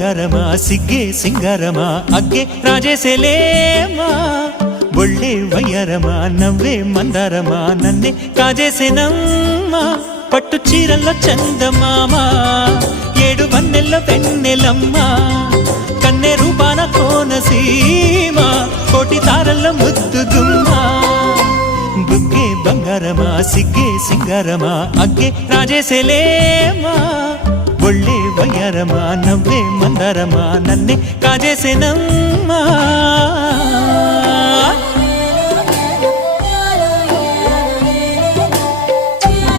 ಬಂಗಾರಮ ಸಿಗ್ಗೆ ಸಿಂಗಾರಮ ಅಗ್ಗೆ ರಾಜೇಸೆಲೇಮಾ ಒಳ್ಳೆ ವಯ್ಯಾರಮ నవ్వే మందారమ నన్నే కాజేసేనమ్మ పట్టు చీరల్లో చందమామ ఏడు వన్నెల్లో వెన్నెలమ్మ కన్నె రూపాన కోనసీమ కోటి తారల్లో ముద్దుగుమ్మ బుగ్గే ಬಂಗಾರಮ సిగ్గే సింగారమ అగ్గే రాజేసెలేమా ಒಳ್ಳೆ ವಯ್ಯಾರಮ నవ్వే మందారమ నన్నే కాజేసేనమ్మ